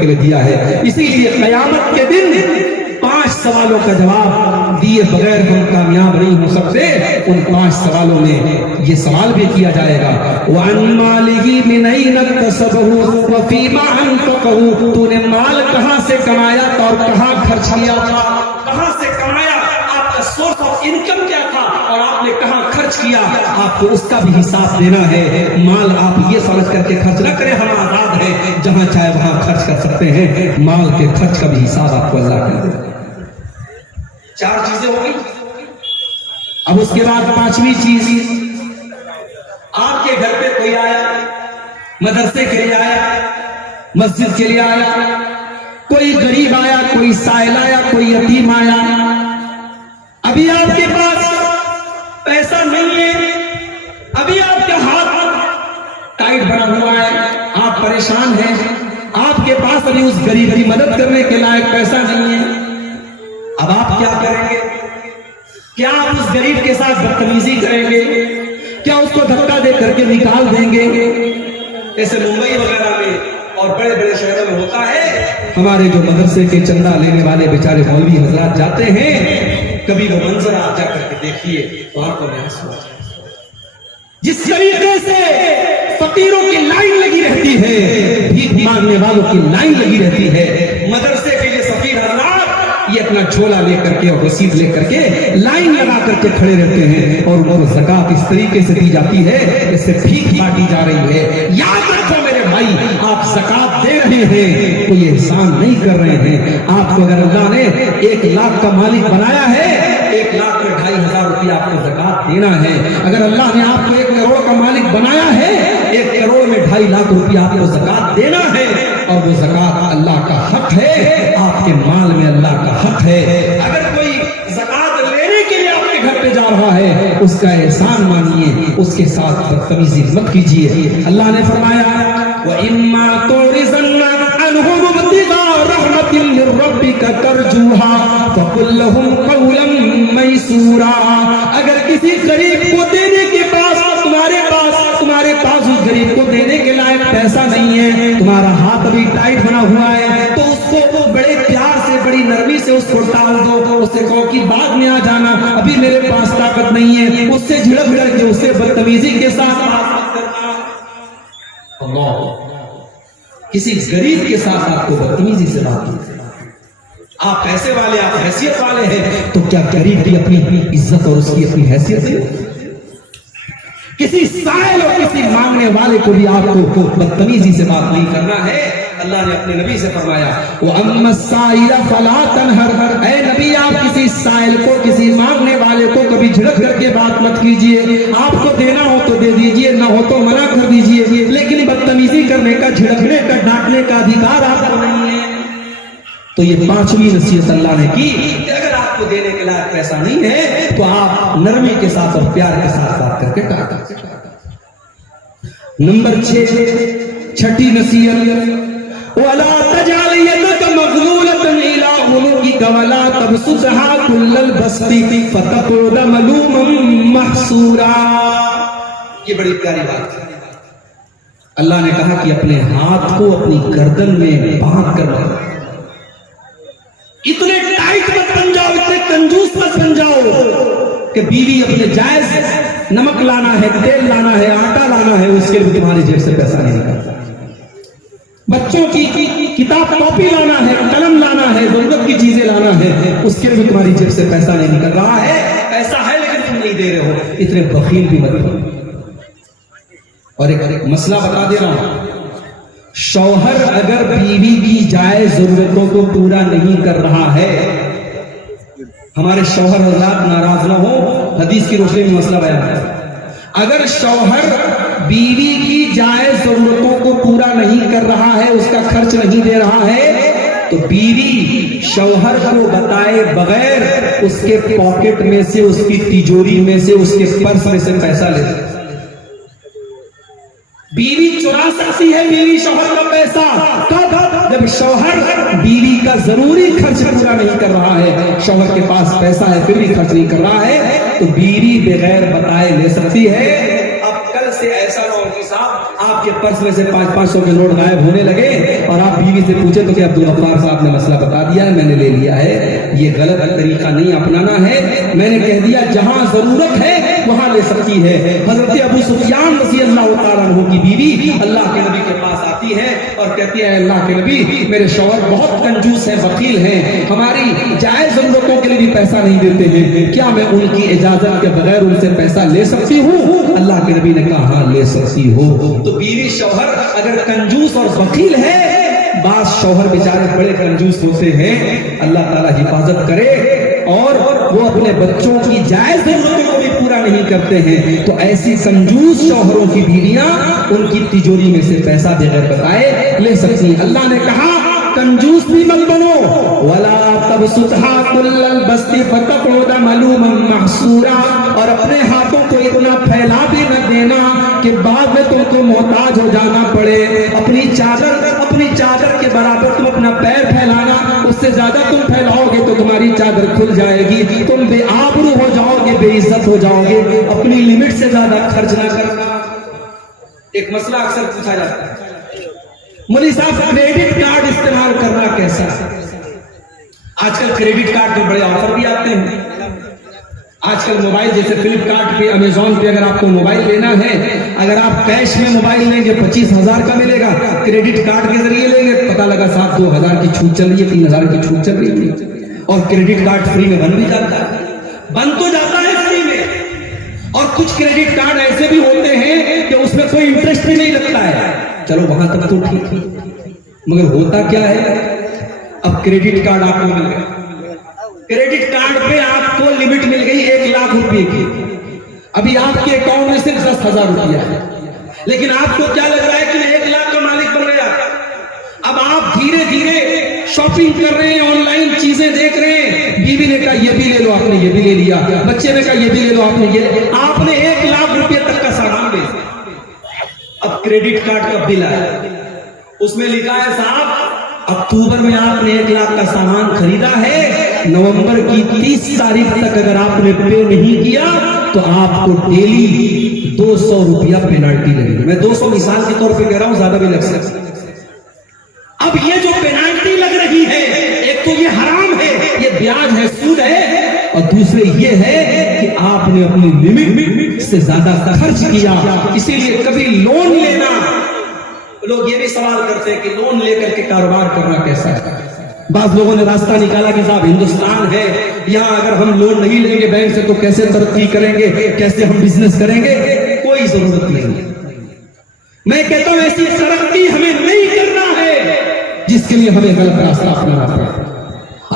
کے لیے دیا ہے. اسی لیے قیامت کے دن 5 سوالوں کا جواب دیے بغیر ہم کامیاب نہیں ہو سکتے. ان 5 سوالوں میں یہ سوال بھی کیا جائے گا وَعَنْ مَالِهِ مِنْ أَيْنَ اكْتَسَبَهُ وَفِيمَا أَنْفَقَهُ. تو نے مال کہاں سے کمایا تھا اور کہاں خرچ کیا تھا؟ کہاں سے کمایا، آپ کا سورس آف انکم کیا تھا اور آپ نے کہاں خرچ کیا، آپ کو اس کا بھی حساب دینا ہے. مال آپ یہ سمجھ کر کے خرچ نہ کریں ہم آزاد ہیں جہاں چاہے وہاں خرچ کر سکتے ہیں. مال کے خرچ کا بھی حساب آپ کو اللہ کر دے. 4 چیزیں ہو گئی. اب اس کے بعد 5ویں چیز، آپ کے گھر پہ کوئی آیا، مدرسے کے لیے آیا، مسجد کے لیے آیا، کوئی غریب آیا، کوئی سائل آیا، کوئی یتیم آیا. ابھی آپ کے پاس پیسہ نہیں ہے، ابھی آپ کا ہاتھ ٹائٹ بنا ہوا ہے، آپ پریشان ہیں، آپ کے پاس ابھی اس غریب کی مدد کرنے کے لائق پیسہ نہیں ہے. اب آپ کیا کریں گے؟ کیا آپ اس غریب کے ساتھ بدتمیزی کریں گے؟ کیا اس کو دھکا دے کر کے نکال دیں گے؟ ایسے ممبئی وغیرہ میں اور بڑے بڑے شہروں میں ہوتا ہے. ہمارے جو مدرسے کے چندہ لینے والے بیچارے مولوی حضرات جاتے ہیں، کبھی وہ منظر آپ جا کر کے دیکھیے تو آپ کو محسوس ہو جائے جس طریقے سے فقیروں کی لائن لگی رہتی ہے، بھیک مانگنے والوں کی لائن لگی رہتی ہے. مدرسے کے لیے فقیر حضرات یہ اپنا جھولا لے کر کے اور رسید لے کر کے لائن لگا کر کے کھڑے رہتے ہیں اور وہ زکات اس طریقے سے دی جاتی ہے جیسے بھیک بانٹی جا رہی ہے. یاد رکھو میرے بھائی، آپ زکات دے رہے ہیں، کوئی احسان نہیں کر رہے ہیں. آپ کو اگر اللہ نے 1 لاکھ کا مالک بنایا ہے، 1 لاکھ میں 2,500 روپیہ آپ کو زکات دینا ہے. اگر اللہ نے آپ کو 1 کروڑ کا مالک بنایا ہے، 1 کروڑ میں 2.5 لاکھ روپیہ آپ کو زکات دینا ہے. اور وہ زکات اللہ کا حق ہے، آپ کے مال میں اللہ کا حق ہے. اگر کوئی زکات لینے کے لیے آپ کے گھر پہ جا رہا ہے، اس کا احسان مانیے، اس کے ساتھ بدتمیزی مت کیجیے. اللہ نے فرمایا وَإِمَّا تُعْرِضَنَّ عَنْهُمُ ابْتِغَاءَ رَحْمَةٍ مِّن رَّبِّكَ تَرْجُوهَا فَقُل لَّهُمْ قَوْلًا مَّيْسُورًا. اگر کسی غریب کو دینے کے پاس تمہارے پاس اس غریب کو دینے کے لائق پیسہ نہیں ہے، تمہارا ہاتھ ابھی ٹائٹ بنا ہوا ہے، تو اس کو بڑے پیار سے، بڑی نرمی سے اس کو ٹال دو. اس سے کہو کہ بعد میں آ جانا، ابھی میرے پاس طاقت نہیں ہے. اس سے جھڑک کر کے، اس سے بدتمیزی کے ساتھ بات کرنا. کسی غریب کے ساتھ آپ کو بدتمیزی سے بات کرنا. آپ پیسے والے، آپ حیثیت والے ہیں، تو کیا غریب کی اپنی عزت اور اس کی اپنی حیثیت ہے؟ کسی سائل اور کسی مانگنے والے کو بھی آپ کو بدتمیزی سے بات نہیں کرنا ہے. اللہ نے اپنے نبی سے فرمایا وَأَمَّا السَّائِلَ فَلَا تَنْهَرْ. اے نبی، آپ کسی سائل کو، کسی مانگنے والے کو کبھی جھڑک کر کے بات مت کیجیے. آپ کو دینا ہو تو دے دیجیے، نہ ہو تو منع کر دیجیے، لیکن بدتمیزی کرنے کا، جھڑکنے کا، ڈانٹنے کا ادھیکار آپ کو نہیں ہے. تو یہ 5ویں نصیحت اللہ نے کی کہ اگر آپ کو دینے کے لائق پیسہ نہیں ہے تو آپ نرمی کے ساتھ اور پیار کے ساتھ بات کر کے کاٹا. نمبر 6، چھٹی نصیحت وَلَا تَجْعَلْ يَدَكَ مَغْلُولَةً إِلَىٰ عُنُقِكَ وَلَا تَبْسُطْهَا كُلَّ الْبَسْطِ فَتَقْعُدَ مَلُومًا مَحْسُورًا. یہ بڑی پیاری بات ہے. اللہ نے کہا کہ اپنے ہاتھ کو اپنی گردن میں باندھ کر رکھو. اتنے ٹائٹ مت بن جاؤ، اتنے کنجوس مت بن جاؤ کہ بیوی اپنے جائز نمک لانا ہے، تیل لانا ہے، آٹا لانا ہے، اس کے لیے تمہاری جیب سے پیسہ نہیں نکلتا. بچوں کی کتاب کاپی لانا ہے، قلم لانا ہے، ضرورت کی چیزیں لانا ہے، اس کے لیے تمہاری جیب سے پیسہ نہیں نکل رہا ہے. پیسہ ہے لیکن تم نہیں دے رہے ہو. اتنے بخیل بھی مت بنو. اور ایک مسئلہ بتا دے رہا ہوں، شوہر اگر بیوی کی جائز ضرورتوں کو پورا نہیں کر رہا ہے، ہمارے شوہر حضرات ناراض نہ ہو، حدیث کی روشنی میں مسئلہ بیان ہے. اگر شوہر بیوی کی جائز ضرورتوں کو پورا نہیں کر رہا ہے، اس کا خرچ نہیں دے رہا ہے، تو بیوی شوہر کو بتائے بغیر اس کے پاکٹ میں سے، اس کی تجوری میں سے، اس کے پرس میں سے پیسہ لے سکتی. بیوی چرا سکتی ہے بیوی شوہر کا پیسہ جب شوہر بیوی کا ضروری خرچ پورا نہیں کر رہا ہے. شوہر کے پاس پیسہ ہے پھر بھی خرچ نہیں کر رہا ہے، تو بیوی بغیر بتائے لے سکتی ہے. اب کل سے ایسا نہ ہو کہ صاحب آپ کے پرس میں سے 500 کے نوٹ غائب ہونے لگے اور آپ بیوی سے پوچھے تو کہ عبدالغفار صاحب نے مسئلہ بتا دیا ہے، میں نے لے لیا ہے. یہ غلط طریقہ نہیں اپنانا ہے. میں نے کہہ دیا جہاں ضرورت ہے وہاں لے سکتی ہے. حضرت ابو سفیان رضی اللہ تعالیٰ عنہ کی بیوی اللہ کے نبی کے پاس آتی ہے اور کہتی ہے اللہ کے نبی میرے شوہر بہت کنجوس ہیں، بخیل ہیں، ہماری جائز ضرورتوں کے لیے بھی پیسہ نہیں دیتے ہیں، کیا میں ان کی اجازت کے بغیر ان سے پیسہ لے سکتی ہوں؟ اللہ کے نبی نے کہا ہاں لے سکتی ہو. تو بیوی شوہر اگر کنجوس اور بخیل ہے، بعض شوہر بیچارے بڑے کنجوس ہوتے ہیں، اللہ تعالیٰ حفاظت کرے، اور وہ اپنے بچوں کی جائز ضرورتوں کو بھی پورا نہیں کرتے ہیں، تو ایسی کنجوس شوہروں کی بیویاں ان کی تجوری میں سے پیسہ بغیر بتائے لے سکتی ہیں. اللہ نے کہا کنجوس بھی مت بنو، وَلَا تَبْسُطْهَا كُلَّ الْبَسْطِ فَتَقْعُدَ مَلُومًا مَحْسُورًا، اور اپنے ہاتھوں کو اتنا پھیلا بھی نہ دینا کہ بعد میں تم کو محتاج ہو جانا پڑے. اپنی چادر کے برابر تم اپنا پیر پھیلانا، اس سے زیادہ تم پھیلاؤ گے تو تمہاری چادر کھل جائے گی، تم بے آبرو ہو جاؤ گے، بے عزت ہو جاؤ گے. اپنی لمٹ سے زیادہ خرچ نہ کرنا. ایک مسئلہ اکثر پوچھا جاتا ہے مولوی صاحب کریڈٹ کارڈ استعمال کرنا کیسا ہے؟ آج کل کریڈٹ کارڈ کے بڑے آفر بھی آتے ہیں. آج کل موبائل جیسے فلپ کارٹ پہ، امیزون پہ اگر آپ کو موبائل لینا ہے، اگر آپ کیش میں موبائل لیں گے 25,000 کا ملے گا، کریڈٹ کارڈ کے ذریعے لیں گے پتہ لگا صاحب 2,000 کی چھوٹ چل رہی ہے، 3,000 کی چھوٹ چل رہی ہے. اور کریڈٹ کارڈ فری میں بن بھی جاتا ہے، بن تو جاتا ہے فری میں. اور کچھ کریڈٹ کارڈ ایسے بھی ہوتے ہیں کہ اس میں کوئی انٹرسٹ بھی نہیں لگتا ہے. چلو وہاں تک تو ٹھیک ہے، مگر ہوتا کیا ہے؟ اب کریڈٹ کارڈ آپ کو مل گیا، کریڈٹ کارڈ پہ آپ کو لمٹ مل گئی 1,00,000 روپے کی. ابھی آپ کے اکاؤنٹ میں صرف 10,000 روپیہ ہے، لیکن آپ کو کیا لگ رہا ہے کہ 1,00,000 کا مالک بن گیا. اب آپ دھیرے دھیرے شاپنگ کر رہے ہیں، آن لائن چیزیں دیکھ رہے ہیں. بیوی نے کہا یہ بھی لے لو، آپ نے یہ بھی لے لیا. بچے نے کہا یہ بھی لے لو، آپ نے یہ، آپ نے 1,00,000 روپے تک کا سامان لے. اب کریڈٹ کارڈ کا بل آیا، اس میں لکھا ہے صاحب اکتوبر میں آپ نے 1,00,000 کا سامان خریدا ہے، نومبر کی 30 تاریخ تک اگر آپ نے پے نہیں کیا تو آپ کو ڈیلی 200 روپیہ پینالٹی لگے گی. میں 200 مثال کے طور پہ کہہ رہا ہوں، زیادہ بھی لگ سکتا. اب یہ جو پینالٹی لگ رہی ہے، ایک تو یہ حرام ہے، یہ بیاج ہے، سود ہے، اور دوسرے یہ ہے کہ آپ نے اپنی لمٹ سے زیادہ خرچ کیا. اسی لیے کبھی لون لینا، لوگ یہ بھی سوال کرتے ہیں کہ لون لے کر کے کاروبار کرنا کیسا ہے. بعض لوگوں نے راستہ نکالا کہ صاحب ہندوستان ہے، یہاں اگر ہم لون نہیں لیں گے بینک سے تو کیسے ترقی کریں گے، کیسے ہم بزنس کریں گے. کوئی ضرورت نہیں ہے. میں کہتا ہوں ایسی ترقی ہمیں نہیں کرنا ہے جس کے لیے ہمیں غلط راستہ اپنانا پڑے.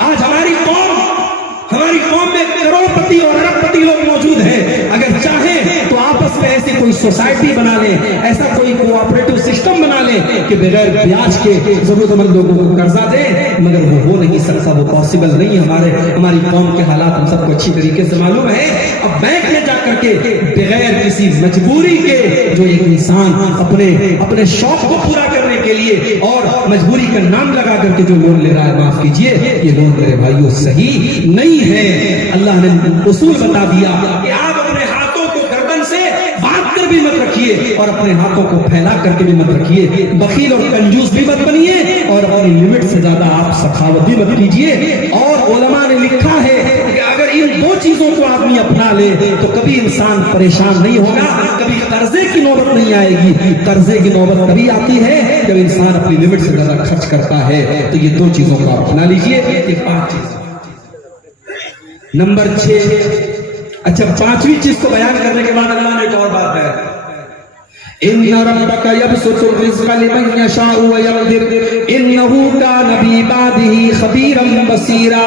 آج ہماری قوم میں کروڑ پتی اور ارب پتی لوگ موجود ہیں. اگر چاہیں تو آپس میں ایسی کوئی سوسائٹی بنا لیں، ایسا کوئی کوآپریٹو سسٹم بنا لیں کہ بغیر بیاج کے ضرورت مند لوگوں کو قرضہ دیں، مگر وہ ہو نہیں سکتا، وہ پاسبل نہیں. ہماری قوم کے حالات ہم سب کو اچھی طریقے سے معلوم ہے. اب بینک میں جا کر کے بغیر کسی مجبوری کے جو ایک انسان اپنے شوق کو پورا کرنے کے لیے اور مجبوری کا نام لگا کر کے جو لون لے رہا ہے، معاف کیجئے یہ لون میرے بھائیوں صحیح نہیں ہے. اللہ نے اصول بتا دیا کہ آپ اپنے ہاتھوں کو گردن سے باندھ کر بھی مت رکھیے اور اپنے ہاتھوں کو پھیلا کر کے بھی مت رکھیے. بخیل اور کنجوس بھی مت بنیے اور اپنی لمٹ سے زیادہ آپ سخاوت بھی مت کیجیے. اور علماء نے لکھا ہے کہ اگر ان دو چیزوں کو آدمی اپنا لے تو کبھی انسان پریشان نہیں ہوگا، کبھی قرضے کی نوبت نہیں آئے گی. قرضے کی نوبت کبھی آتی ہے جب انسان اپنی لمٹ سے زیادہ خرچ کرتا ہے. تو یہ دو چیزوں کو آپ اپنا لیجیے. یہ 5 چیز. نمبر 6. اچھا 5ویں چیز کو بیان کرنے کے بعد اللہ نے ایک اور بات ہے، ان ربک یبسط الرزق لمن یشاء ویقدر انہ کان بعبادہ خبیرا بصیرا.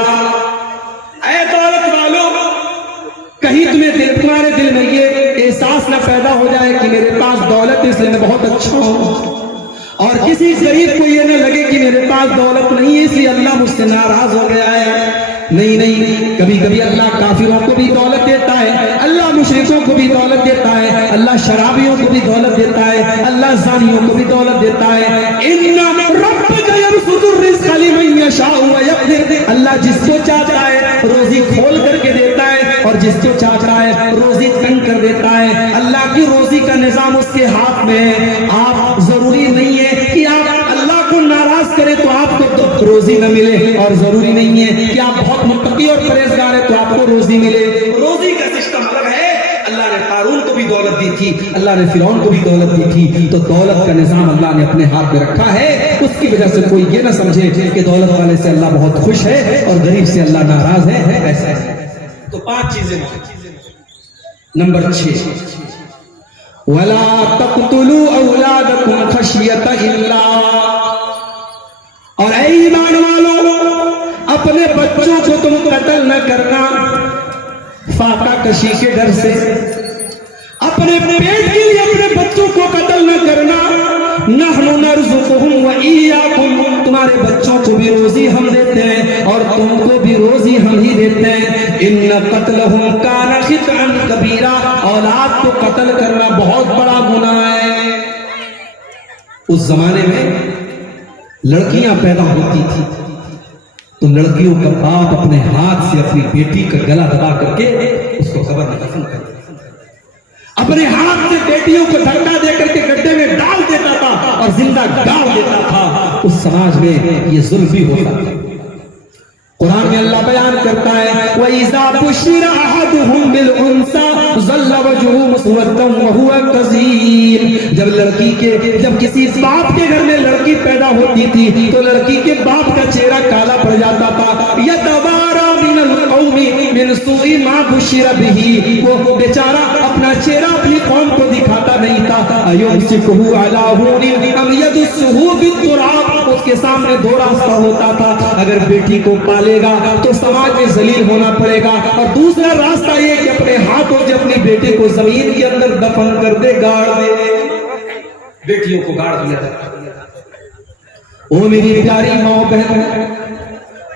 اے دولت والو، کہیں تمہارے دل میں یہ احساس نہ پیدا ہو جائے کہ میرے پاس دولت ہے اس لیے میں بہت اچھا ہوں، اور کسی غریب کو یہ نہ لگے کہ میرے پاس دولت نہیں ہے اس لیے اللہ مجھ سے ناراض ہو گیا ہے. نہیں، کبھی کبھی اللہ کافروں کو بھی دولت دیتا ہے، اللہ مشرکوں کو بھی دولت دیتا ہے، اللہ شرابیوں کو بھی دولت دیتا ہے، اللہ زانیوں کو بھی دولت دیتا ہے. ان ربک یبسط الرزق لمن یشاء ویقدر. اللہ جس کو چاہتا ہے روزی کھول کر کے دیتا ہے اور جس کو چاہتا ہے روزی تنگ کر دیتا ہے. اللہ کی روزی کا نظام اس کے ہاتھ میں ہے. آپ ضروری نہیں ہے کہ آپ اللہ کو ناراض کریں تو آپ کو روزی نہ ملے, اور ضروری نہیں ہے کہ آپ بہت متقی اور پرہیزگار ہیں تو آپ کو روزی ملے. روزی کا سسٹم الگ ہے. اللہ نے قارون کو بھی دولت دی تھی, اللہ نے فرعون کو بھی دولت دی تھی, تو دولت کا نظام اللہ نے اپنے ہاتھ میں رکھا ہے. اس کی وجہ سے کوئی یہ نہ سمجھے کہ دولت والے سے اللہ بہت خوش ہے اور غریب سے اللہ ناراض ہے, ایسا ہے. تو 5 چیزیں. نمبر 6, وَلَا تَقْتُلُوا أَوْلَادَكُمْ خَشْيَةَ إِمْلَاقٍ, اور اے ایمان والو اپنے بچوں کو تم قتل نہ کرنا فاقہ کشی کے ڈر سے. اپنے پیٹ کے لیے اپنے بچوں کو قتل نہ کرنا. نحن نرزقهم وإياكم, تمہارے بچوں کو بھی روزی ہم دیتے ہیں اور تم کو بھی روزی ہم ہی دیتے ہیں. ان قتلهم كان خطئا كبيرا, اولاد کو قتل کرنا بہت بڑا گناہ ہے. اس زمانے میں لڑکیاں پیدا ہوتی تھی تو لڑکیوں کا باپ اپنے ہاتھ سے اپنی بیٹی کا گلا دبا کر کے اس کو قبر میں دفن کر دیتا تھا. اپنے ہاتھ سے بیٹیوں کو دھکا دے کر کے گڈھے میں ڈال دیتا تھا اور زندہ گاڑ دیتا تھا. اس سماج میں یہ ظلم بھی ہوتا تھا. قرآن میں اللہ بیان کرتا ہے وَإِذَا بُشِّرَ أَحَدُهُم بِالْأُنثَىٰ ظَلَّ وَجْهُهُ مُسْوَدًّا وَهُوَ كَظِيمٌ. جب کسی باپ کے گھر میں لڑکی پیدا ہوتی تھی تو لڑکی کے باپ کا چہرہ کالا پڑ جاتا تھا. يَتَوَارَىٰ مِنَ الْقَوْمِ مِنْ سُوءِ مَا بُشِّرَ بِهِ, وہ بیچارہ اپنا چہرہ اپنی قوم کو دکھاتا نہیں تھا. أَيُمْسِكُهُ عَلَىٰ هُونٍ أَمْ يَدُسُّهُ بِالتُّرَابِ, اس کے سامنے دو راستہ ہوتا تھا. اگر بیٹی کو پالے گا تو سماج میں ذلیل ہونا پڑے گا, اور دوسرا راستہ یہ کہ اپنے ہاتھوں سے اپنی بیٹی کو زمین کے اندر دفن کر دے, گاڑ دے. بیٹیوں کو گاڑ دیا جاتا. او میری پیاری ماں بہن,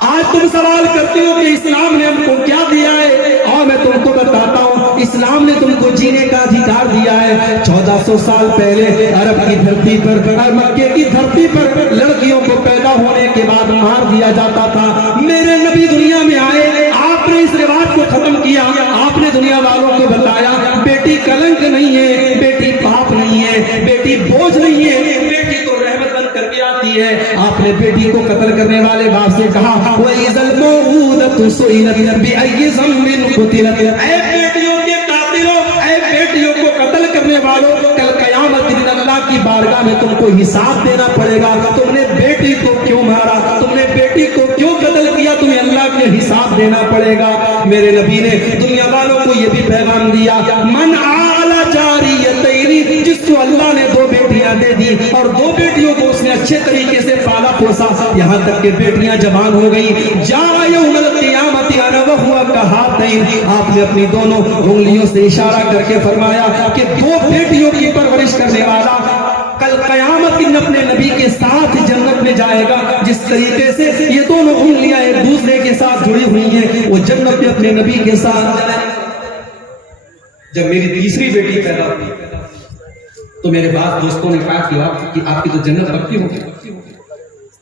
آج تم سوال کرتے ہو کہ اسلام نے ہم کو کیا دیا ہے, اور میں تم کو بتاتا ہوں اسلام نے تم کو جینے کا ادھیکار دیا ہے. 1400 سال پہلے عرب کی دھرتی پر اور مکے کی دھرتی پر لڑکیوں کو پیدا ہونے کے بعد مار دیا جاتا تھا. میرے نبی دنیا میں آئے, آپ نے اس رواج کو ختم کیا. آپ نے دنیا والوں کو بتایا بیٹی کلنک نہیں ہے, بیٹی پاپ نہیں ہے, بیٹی بوجھ نہیں ہے, بیٹی کو رحمت بن کر کے آتی ہے. آپ نے بیٹی کو قتل کرنے والے باپ سے کہا وَإِذَا الْمَوْءُودَةُ سُئِلَتْ بِأَيِّ ذَنبٍ قُتِلَتْ, اے بیٹیوں کے قاتلوں, اے بیٹیوں کو قتل کرنے والوں, کل قیامت کے دن اللہ کی بارگاہ میں تم کو حساب دینا پڑے گا. تم نے بیٹی کو کیوں مارا, تم نے بیٹی کو کیوں قتل کیا, تمہیں اللہ کے حساب دینا پڑے گا. میرے نبی نے دنیا والوں کو یہ بھی پیغام دیا من آل جاریتین, جس کو اللہ نے 2 بیٹیاں دے دی اور 2 بیٹیوں کو اس نے اچھے طریقے سے پالا پوسا یہاں تک کہ بیٹیاں جوان ہو گئی. جا یوم القیامت انا وهو کہاتین, آپ نے اپنی دونوں انگلیوں سے اشارہ کر کے فرمایا کہ 2 بیٹیوں کی پرورش کرنے والا کل قیامت کے دن اپنے نبی کے ساتھ جنت میں جائے گا. جس طریقے سے یہ دونوں انگلیاں ایک دوسرے کے ساتھ جڑی ہوئی ہیں وہ جنت میں اپنے نبی کے ساتھ جائے. جب میری تیسری بیٹی پیدا ہوئی تو میرے بعض دوستوں نے کہا کہ آپ کی تو جنت پکی ہوگی.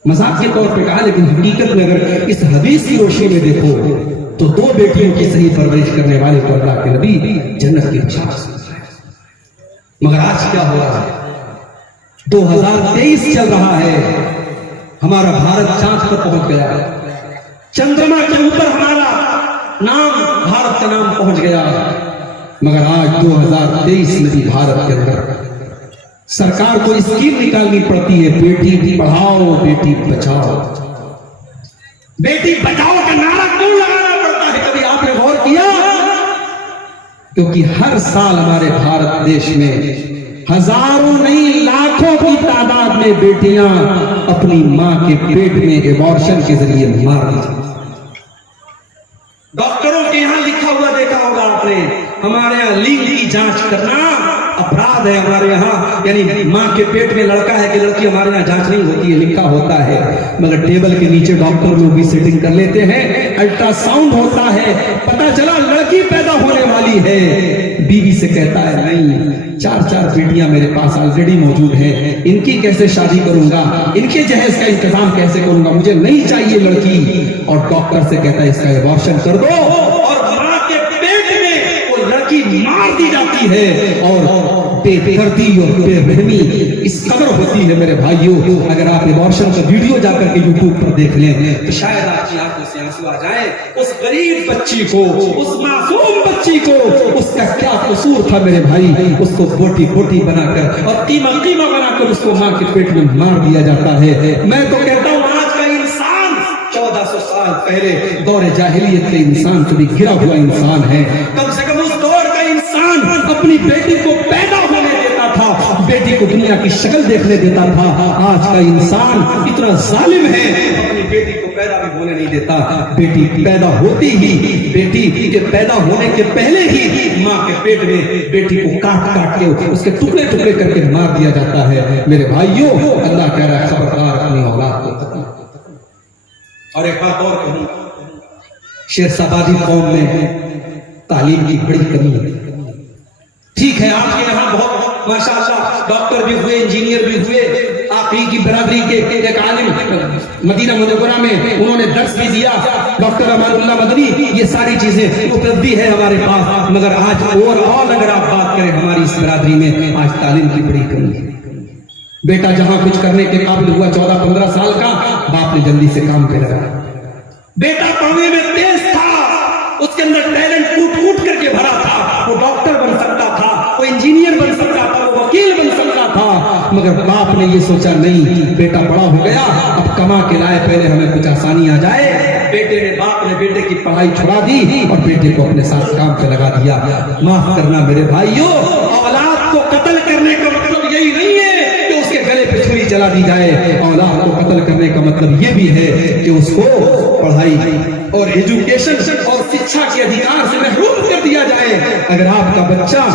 مذاق کے طور پہ کہا, لیکن حقیقت میں اگر اس حدیث کی روشنی میں دیکھو تو 2 بیٹیوں کی صحیح پرورش کرنے والے کو اللہ کے نبی جنت کی بشارت سنائے. مگر آج کیا ہو رہا ہے, 2023 چل رہا ہے, ہمارا بھارت چاند پر پہنچ گیا, چندرما کے اوپر ہمارا نام, بھارت کا نام پہنچ گیا. مگر آج 2023 میں بھی بھارت کے اندر سرکار کو اسکیم نکالنی پڑتی ہے بیٹی پڑھاؤ بیٹی بچاؤ. بیٹی بچاؤ کا نعرہ کیوں لگانا پڑتا ہے, کبھی آپ نے غور کیا؟ کیونکہ ہر سال ہمارے بھارت دیش میں ہزاروں نہیں لاکھوں کی تعداد میں بیٹیاں اپنی ماں کے پیٹ میں ایبارشن کے ذریعے مار دی جاتی. ڈاکٹروں کے یہاں لکھا ہوا دیکھا ہوگا آپ نے, ہمارے یہاں لنگ کی جانچ کرنا اپرادھ ہے. ہمارے یہاں یعنی ماں کے پیٹ میں لڑکا ہے کہ لڑکی, ہمارے یہاں جانچ نہیں ہوتی ہے, لکھا ہوتا ہے. مگر ٹیبل کے نیچے ڈاکٹر لوگ بھی سیٹنگ کر لیتے ہیں, الٹرا ساؤنڈ ہوتا ہے, پتا چلا لڑکی پیدا ہونے والی ہے. بیوی سے کہتا ہے نہیں, 4 بیٹیاں میرے پاس آلریڈی موجود ہیں, ان کی کیسے شادی کروں گا, ان کے جہیز کا انتظام کیسے کروں گا, مجھے نہیں چاہیے لڑکی. اور ڈاکٹر سے کہتا ہے اس کا ایبارشن کر دو, اور ماں کے پیٹ میں وہ لڑکی مار دی جاتی ہے اور بے دردی اور بے رحمی اس قدر ہوتی ہے میرے بھائیوں. اگر آپ ایبارشن کا ویڈیو جا کر کے یوٹیوب پر دیکھ لیں تو شاید آپ کی آنکھوں سے آنسو آ جائیں. اس غریب بچی کو, اس معصوم بچی کو, اس کا کیا قصور تھا میرے بھائی, اس کو بوٹی بوٹی بنا کر اور قیمہ قیمہ بنا کر اس کو ماں کے پیٹ میں مار دیا جاتا ہے. میں تو کہتا ہوں آج کا انسان 1400 سال پہلے دور جاہلیت کے انسان سے بھی گرا ہوا انسان ہے. کم سے کم اس دور کا انسان اپنی بیٹی کو پیدا ہونے دیتا تھا, بیٹی کو دنیا کی شکل دیکھنے دیتا تھا. آج کا انسان اتنا ظالم ہے, اپنی بیٹی کو پیدا بھی ہونے نہیں دیتا. بیٹی پیدا ہوتی ہی, بیٹی کے پیدا ہونے کے پہلے ہی ماں کے پیٹ میں بیٹی کو کاٹ کاٹ کے اس کے ٹکڑے ٹکڑے کر کے مار دیا جاتا ہے. میرے بھائیوں, اللہ کہہ رہا ہے خبردار اپنی اولاد کو قتل. اور ایک بات اور کہوں, شیر آبادی قوم میں تعلیم کی بڑی کمی ہے. ٹھیک ہے آپ کے یہاں بہت ماشاءاللہ ڈاکٹر بھی ہوئے, انجینئر بھی ہوئے, آپ ہی کی برادری کے ایک عالم مدینہ منورہ میں انہوں نے درس بھی دیا, ڈاکٹر امان اللہ مدنی. یہ ساری چیزیں اپلبدھی ہے ہمارے پاس, مگر آج اوور آل اگر آپ بات کریں ہماری اس برادری میں آج تعلیم کی بڑی کمی ہے. بیٹا جہاں کچھ کرنے کے قابل ہوا 14-15 سال کا, باپ نے جلدی سے کام پہ لگا. بیٹا پڑھنے میں تیز تھا, اس کے اندر ٹیلنٹ کوٹ کوٹ کر کے بھرا تھا. وہ ڈاکٹر بن سکتا تھا, وہ انجینئر بن سکتا تھا, وہ وکیل بن سکتا تھا, مگر باپ نے یہ سوچا نہیں, بیٹا بڑا ہو گیا, اب کما کے لائے, پہلے ہمیں کچھ آسانی آ جائے. باپ نے بیٹے کی پڑھائی چھڑا دی اور بیٹے کو اپنے ساتھ کام پہ لگا دیا. معاف کرنا میرے بھائیوں, اولاد کو قتل کرنے کا مطلب یہی نہیں ہے کہ اس کے گلے پہ چھری چلا دی جائے. اولاد کو قتل کرنے کا مطلب یہ بھی ہے کہ اس کو پڑھائی اور ایجوکیشن اور شکشا کے ادھیکار سے محروم کر دیا جائے. اگر آپ کا بچہ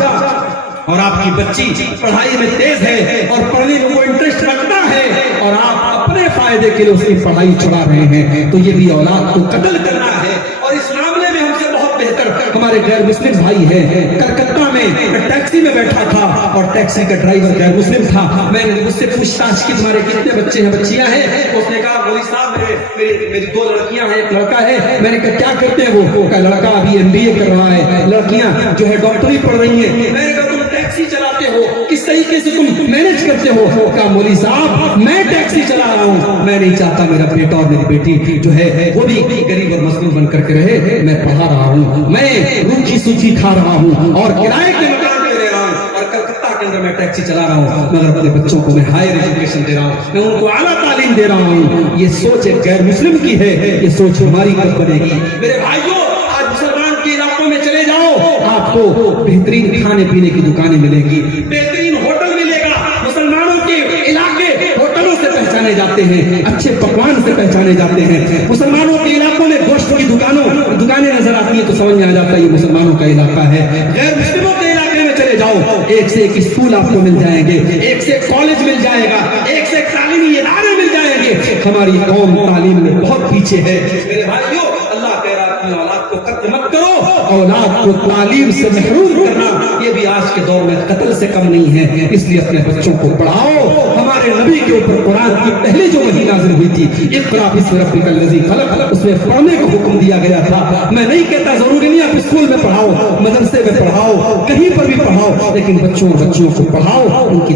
اور آپ کی بچی پڑھائی میں تیز ہے اور پڑھنے میں وہ انٹرسٹ رکھتا ہے اور آپ اپنے فائدے کے لیے اس کی پڑھائی چھڑا رہے ہیں تو یہ بھی اولاد کو قتل کرنا ہے. اور اس معاملے میں ہم سے بہت بہتر ہمارے غیر مسلم بھائی ہیں. کلکتہ میں ٹیکسی میں بیٹھا تھا اور ٹیکسی کا ڈرائیور غیر مسلم تھا. میں نے اس سے پوچھ تاچھ کی تمہارے کتنے بچے ہیں, بچیاں ہیں؟ اس نے کہا مولوی صاحب میری 2 لڑکیاں ہیں, ایک لڑکا ہے. میں نے کہا کیا کرتے ہیں وہ؟ کہا لڑکا ابھی MBA کر رہا ہے, لڑکیاں جو ہے ڈاکٹری پڑھ رہی ہیں. میں نے کہا تم ٹیکسی چلاتے ہو, کس طریقے سے تم مینج کرتے ہو؟ کہا مولوی صاحب میں ٹیکسی چلا رہا ہوں, میں نہیں چاہتا میرا بیٹا اور میری بیٹی جو ہے وہ بھی غریب اور مظلوم بن کر کے رہے. میں پڑھا رہا ہوں, میں روکھی سوچی کھا رہا ہوں اور کرائے کے مکان پہ رہ رہا ہوں, اور کلکتہ کے اندر میں ٹیکسی چلا رہا ہوں, مگر اپنے بچوں کو میں ہائر ایجوکیشن دے رہا ہوں, میں ان کو اعلیٰ تعلیم دے رہا ہوں. یہ سوچ ایک غیر مسلم کی ہے, یہ سوچ ہماری کب بنے گی؟ میرے بھائیوں, آج مسلمان کے علاقوں میں چلے جاؤ, آپ کو بہترین کھانے پینے کی دکانیں ملیں گی, بہترین ہوٹل ملے گا. مسلمانوں کے علاقے ہوٹلوں سے پہچانے جاتے ہیں, اچھے پکوان سے پہچانے جاتے ہیں. مسلمانوں کے علاقوں میں گوشت کی دکانیں نظر آتی ہیں تو سمجھ میں آ جاتا ہے یہ مسلمانوں کا علاقہ ہے. غیر مسلموں کے علاقے میں چلے جاؤ, ایک سے ایک اسکول آپ کو مل جائیں گے, ایک سے ایک کالج مل جائے گا, ایک سے ایک تعلیمی ادارے مل جائیں گے. ہماری قوم تعلیم میں بہت پیچھے ہے. میرے بھائیوں, اللہ کہہ رہا ہے اپنی اولاد کو قتل مت کرو. اولاد کو تعلیم سے محروم کرنا یہ بھی آج کے دور میں قتل سے کم نہیں ہے. اس لیے اپنے بچوں کو پڑھاؤ. ہمارے نبی کے اوپر قرآن کی پہلی جو وحی نازل ہوئی تھی, اقرا باسم ربک الذی خلق, اس میں پڑھنے کا حکم دیا گیا تھا. میں نہیں کہتا ضروری نہیں آپ اسکول میں پڑھاؤ, مدرسے میں پڑھاؤ, کہیں پر بھی پڑھاؤ, لیکن بچوں کو پڑھاؤ, ان کی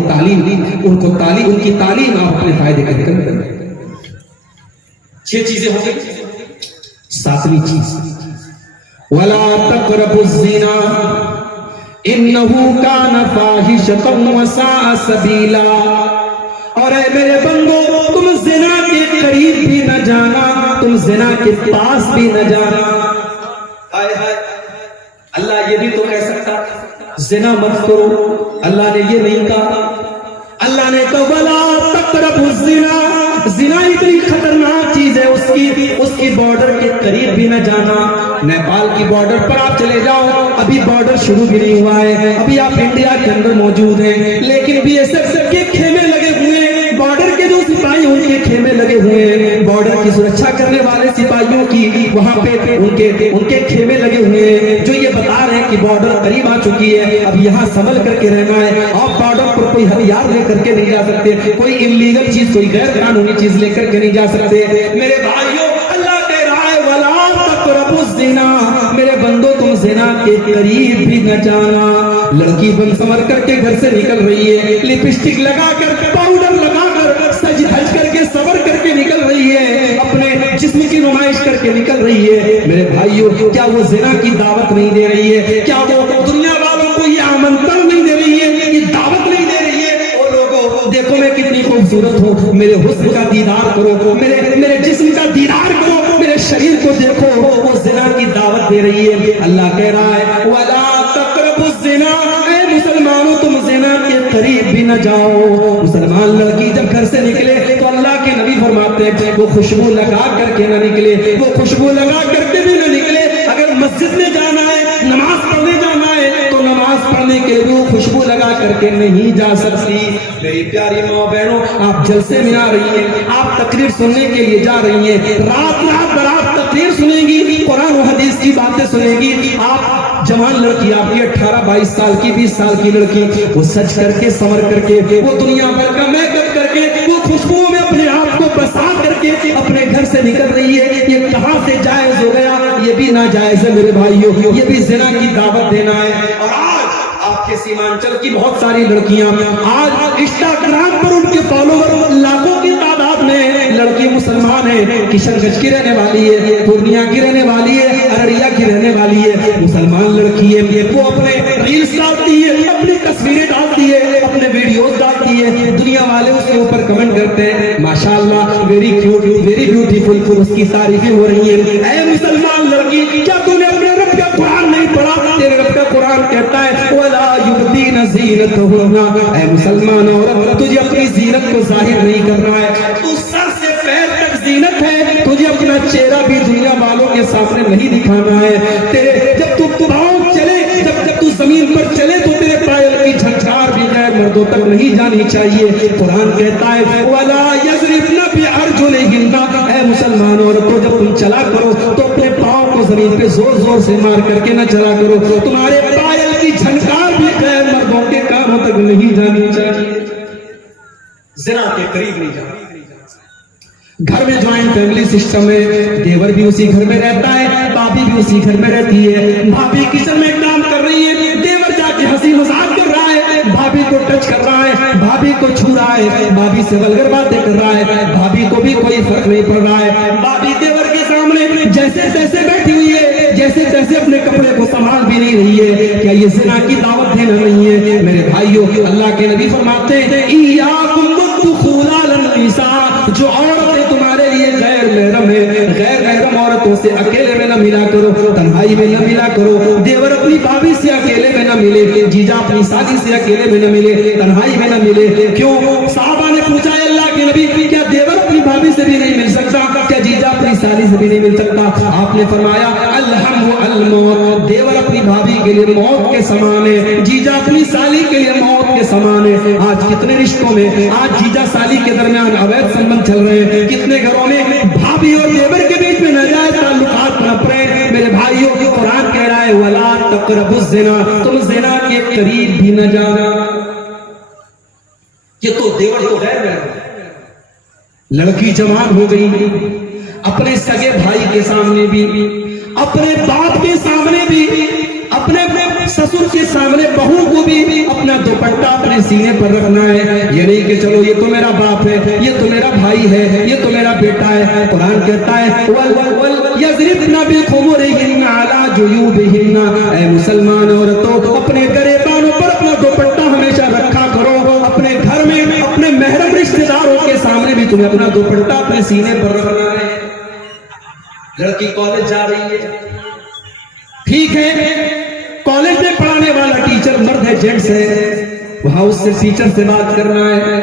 تعلیم آپ اپنے فائدے کے لیے کریں. 6 چیزیں ہو گئی. 7ویں چیز, وَلَا تَقْرَبُوا الزِّنَا إِنَّهُ كَانَ فَاحِشَةً وَسَاءَ سَبِيلًا. اور اے میرے بندو, تم زنا کے قریب بھی نہ جانا, تم زنا کے پاس بھی نہ جانا. ہائے ہائے, اللہ یہ بھی تو کہہ سکتا زنا مت کرو, اللہ نے یہ نہیں کہا. اللہ نے تو وَلَا تَقْرَبُوا الزِّنَا, زنا اتنی خطرناک چیز ہے, اس کی بارڈر کے قریب بھی نہ جانا. نیپال کی بارڈر پر آپ چلے جاؤ, ابھی بارڈر شروع بھی نہیں ہوا ہے, ابھی آپ انڈیا کے اندر موجود ہیں, لیکن BSF کے خیمے لگے ہوئے ہیں, بارڈر کے جو سپاہی ان کے خیمے لگے ہوئے ہیں, بارڈر کی سرکشا کرنے والے سپاہیوں کی وہاں پہ ان کے خیمے لگے ہوئے ہیں, جو یہ بتا رہے ہیں کہ بارڈر قریب آ چکی ہے, اب یہاں سنبھل کر کے رہنا ہے. آپ بارڈر پر کوئی ہتھیار لے کر کے نہیں جا سکتے, کوئی انلیگل چیز, کوئی غیر قانونی چیز لے کر کے نہیں جا سکتے. میرے بھائیوں, اللہ کہہ رہا ہے وَلَا تَقْرَبُوا تقربوا الزنا، میرے بندوں تم زنا کے قریب بھی نہ جانا۔ لڑکی بن سنور کر کے گھر سے نکل رہی ہے، لپسٹک لگا کر، پاؤڈر لگا کر، سج دھج کر کے، سور کر کے نکل رہی ہے، اپنے جسم کی نمائش کر کے نکل رہی ہے۔ میرے بھائیوں، کیا وہ زنا کی دعوت نہیں دے رہی ہے؟ کیا وہ دنیا والوں کو یہ آمنترن نہیں دے رہی ہے، یہ دعوت نہیں دے رہی ہے؟ او لوگوں، دیکھو میں کتنی خوبصورت ہوں، میرے حسن کا دیدار کرو، میرے جسم کا دیدار کرو، میرے شریر کو دیکھو۔ وہ زنا کی دعوت دے رہی ہے۔ اللہ کہہ رہا ہے وَلَا تَقْرَبُوا الزِّنَا، اے مسلمانوں تم زنا کے قریب بھی نہ جاؤ۔ مسلمان لڑکی جب گھر سے نکلے تو اللہ کے نبی فرماتے ہیں وہ خوشبو لگا کر کے نہ نکلے، وہ خوشبو لگا کر کے بھی نہ نکلے۔ اگر مسجد میں جانا ہے، نماز پڑھنے جانا ہے، تو نماز پڑھنے کے لیے وہ خوشبو لگا کر کے نہیں جا سکتی۔ میری پیاری ماں بہنوں، آپ جلسے میں آ رہی ہیں، آپ تقریر سننے کے لیے جا رہی ہیں، رات رات تقریر سنیں گی، قرآن و حدیث کی باتیں سنیں گی۔ آپ جوان لڑکی، آپ کی 18-22 سال کی، 20 سال کی لڑکی، وہ سج کر کے، سنور کر کے، وہ دنیا بھر کا میک اپ کر کے، وہ خوشبو میں اپنے آپ کو بسا کر کے اپنے گھر سے نکل رہی ہے۔ یہ کہاں سے جائز ہو گیا؟ یہ بھی ناجائز ہے میرے بھائیوں، یہ بھی زنا کی دعوت دینا ہے۔ اور آج آپ کے سیمانچل کی بہت ساری لڑکیاں آج انسٹاگرام پر ان کے فالوور لاکھوں کی تعداد میں، لڑکی مسلمان ہے، کشن گنج کی رہنے والی ہے، پورنیا کی رہنے والی ہے، ارڑیا کی رہنے والی ہے، مسلمان لڑکی ہے، وہ اپنے ریلز ڈالتی ہے، اپنی تصویریں ڈالتی ہے، اپنے ویڈیوز ڈالتی ہے، دنیا والے اس کے اوپر کمنٹ کرتے ہیں ماشاءاللہ ویری کیوٹ، ویری بیوٹیفل، اس کی تعریفیں ہو رہی ہیں۔ اے مسلمان لڑکی، کیا تو نے اپنے رب کا قرآن نہیں پڑھا؟ تیرے رب کا قرآن کہتا ہے وَلَا يُبْدِينَ زِينَتَهُنَّ، اے مسلمان عورت، تجھے اپنی زینت کو ظاہر نہیں کرنا ہے، تو سر سے پیر تک زینت ہے، تجھے اپنا چہرہ بھی دنیا والوں کے سامنے نہیں دکھانا ہے۔ تیرے جب تو پاؤں چلے، جب تو زمین پر چلے تو تیرے پائل کی جھنجھار بھی غیر مردوں تک نہیں جانی چاہیے۔ قرآن کہتا ہے وَلَا يَضْرِبْنَ بِأَرْجُلِهِنَّ، اے مسلمان عورتوں، جب تم چلا کرو تو اپنے پاؤں کو زمین پہ زور زور سے مار کر کے نہ چلا کرو، تمہارے پائل کی جھنجھار بھی غیر مردوں کے کانوں تک نہیں جانی چاہیے، زنا کے قریب نہیں جانا۔ گھر میں جوائنٹ فیملی سسٹم ہے، دیور بھی اسی گھر میں رہتا ہے، بھابھی بھی اسی گھر میں رہتی ہے، بھابھی کچن میں کام کر رہی ہے، دیور جا کے ہنسی مذاق کر رہا ہے، بھابھی کو ٹچ کر رہا ہے، بھابھی کو چھو رہا ہے، بھابھی سے ولگر باتیں کر رہا ہے، بھابھی کو بھی کوئی فرق نہیں پڑ رہا ہے، بھابھی دیور کے سامنے جیسے تیسے بیٹھی ہوئی ہے، جیسے تیسے اپنے کپڑے کو سنبھال بھی نہیں رہی ہے۔ کیا یہ زنا کی دعوت دینا نہیں ہے؟ میرے بھائیوں، اللہ کے نبی فرماتے ہیں ایاکم والدخول علی النساء، جو عورتیں تمہارے لیے غیر محرم ہے، غیر محرم عورتوں سے اکیلے میں نہ ملا کرو، تنہائی میں نہ ملا کرو، دیور اپنی بھابھی سے اکیلے میں نہ ملے، جیجا اپنی سالی سے اکیلے میں نہ ملے، تنہائی میں نہ ملے۔ کیوں؟ صحابہ نے پوچھا اللہ کے نبی، کیا دیور اپنی بھابھی سے بھی نہیں مل سکتا؟ کیا جیجا اپنی سالی سے بھی نہیں مل سکتا؟ آپ نے فرمایا الحم الموت، دیور اپنی بھابھی کے لیے موت کے سامان ہے، جیجا اپنی سالی کے لیے موت کے سامان ہے۔ آج کتنے رشتوں میں آج جیجا سالی کے درمیان اویدھ سنبندھ چل رہے ہیں، کتنے گھروں میں بھابھی اور دیور کے بیچ میں ناجائز تعلقات پنپ رہے ہیں۔ میرے بھائیوں، قرآن کہہ رہا ہے وَلَا تَقْرَبُوا الزِّنَا، تم زنا کے قریب بھی نہ جانا۔ یہ تو دیور تو غیر ہے، لڑکی جوان ہو گئی، اپنے سگے بھائی کے سامنے بھی، اپنے باپ کے سامنے بھی، اپنے سسر کے سامنے بہو کو بھی اپنا دوپٹہ اپنے سینے پر رکھنا ہے۔ یہ نہیں کہ چلو یہ تو میرا باپ ہے، یہ تو میرا بھائی ہے، یہ تو میرا بیٹا ہے۔ قرآن کہتا ہے وَلْيَضْرِبْنَ بِخُمُرِهِنَّ عَلَى جُيُوبِهِنَّ، اے مسلمان عورتوں، اپنے گریبانوں پر اپنا دوپٹہ ہمیشہ رکھا کرو۔ اپنے گھر میں اپنے محرم رشتہ داروں کے سامنے بھی تمہیں اپنا دوپٹہ اپنے سینے پر رکھنا ہے۔ لڑکی کالج جا رہی ہے، ٹھیک ہے، کالج میں پڑھانے والا ٹیچر مرد ہے، جینٹس ہے، وہاں اس سے ٹیچر سے بات کرنا ہے۔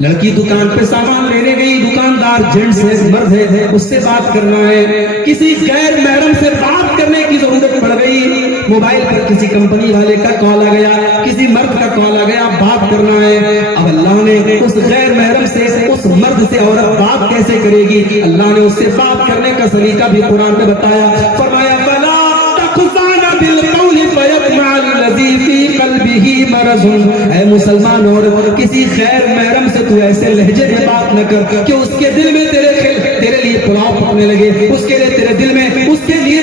لڑکی دکان پہ سامان لینے گئی، دکاندار جینٹس ہے، مرد ہے، اس سے بات کرنا ہے۔ کسی غیر محرم سے بات کرنے کی ضرورت پڑ گئی، موبائل پر کسی کمپنی والے کا کال آ گیا، کسی مرد کا کال آ گیا، بات کرنا ہے۔ اب اللہ نے اس غیر محرم سے، اس مرد سے عورت بات کیسے کرے گی؟ اللہ نے اس سے بات کرنے کا طریقہ بھی قرآن میں بتایا، فرمایا فَلَا تَخْضَعْنَ بِالْقَوْلِ فَيَطْمَعَ الَّذِي فِي قَلْبِهِ مَرَضٌ، اے مسلمان عورت، کسی غیر محرم سے تو ایسے لہجے میں بات نہ کر کہ اس کے دل میں تیرے لیے پلاؤ پکنے لگے، اس کے لیے تیرے دل میں، اس کے لیے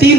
3